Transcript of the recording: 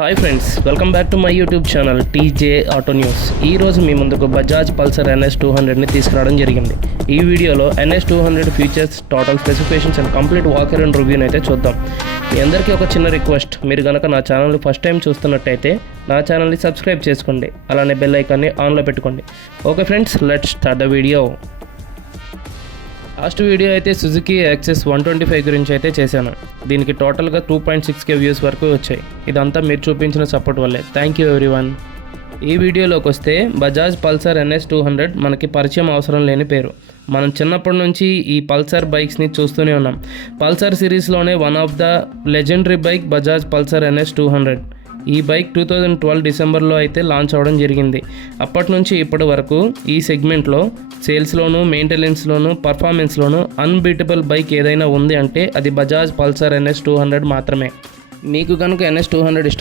Hi friends, welcome back to my YouTube channel TJ auto news. ఈరోజు మీ ముందుకు Bajaj Pulsar NS 200ని తీసుకురావడం జరిగింది. ఈ వీడియోలో NS 200 features, total specifications and complete walk around రివ్యూని అయితే చూద్దాం. మీ అందరికీ ఒక చిన్న రిక్వెస్ట్, మీరు కనుక నా ఛానల్ని ఫస్ట్ టైం చూస్తున్నట్టయితే నా ఛానల్ని సబ్స్క్రైబ్ చేసుకోండి, అలానే బెల్ ఐకాన్ని ఆన్లో పెట్టుకోండి. Okay friends, let's start the video. Last video అయితే సుజుకి యాక్సెస్ 125 గురించి అయితే చేశాను. దీనికి టోటల్గా 2.6K వ్యూస్ వరకు వచ్చాయి. ఇదంతా మీరు చూపించిన సపోర్ట్ వల్లే. Thank you everyone. ఈ వీడియోలోకి వస్తే బజాజ్ పల్సర్ NS 200 మనకి పరిచయం అవసరం లేని పేరు. మనం చిన్నప్పటి నుంచి ఈ పల్సర్ బైక్స్ని చూస్తూనే ఉన్నాం. పల్సర్ సిరీస్లోనే one of the legendary bike Bajaj Pulsar NS 200. ఈ బైక్ 2012 డిసెంబర్లో అయితే లాంచ్ అవ్వడం జరిగింది. అప్పటి నుంచి ఇప్పటి వరకు ఈ సెగ్మెంట్లో సేల్స్లోను, మెయింటెనెన్స్లోను, పర్ఫార్మెన్స్లోను అన్బీటబుల్ బైక్ ఏదైనా ఉంది అంటే అది బజాజ్ పల్సర్ NS 200 మాత్రమే. మీకు కనుక NS 200 ఇష్టం